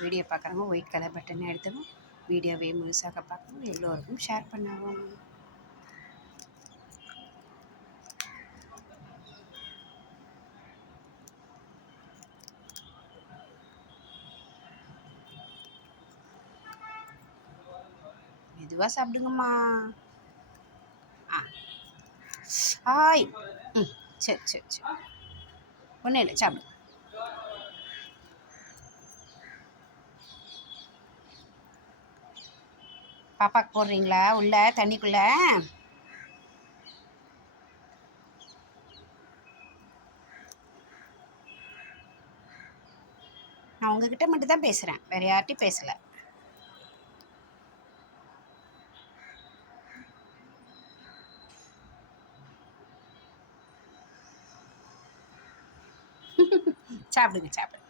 Video பார்க்குறவங்க white colour பட்டனை எடுத்துங்க வீடியோவை முழுசாக பார்க்கணும். எல்லோருக்கும் ஷேர் பண்ணவும். மெதுவாக சாப்பிடுங்கம்மா. ஆ. ஆய் ம் சரி சரி சரி. ஒன்றும் இல்லை சாப்பிடுங்க பாப்பாக்கு போடுறீங்களா? உள்ள தண்ணிக்குள்ள? நான் உங்ககிட்ட மட்டும் தான் பேசுகிறேன் வேறு யார்கிட்டையும் பேசலை. சாப்பிடுங்க சாப்பிடுங்க.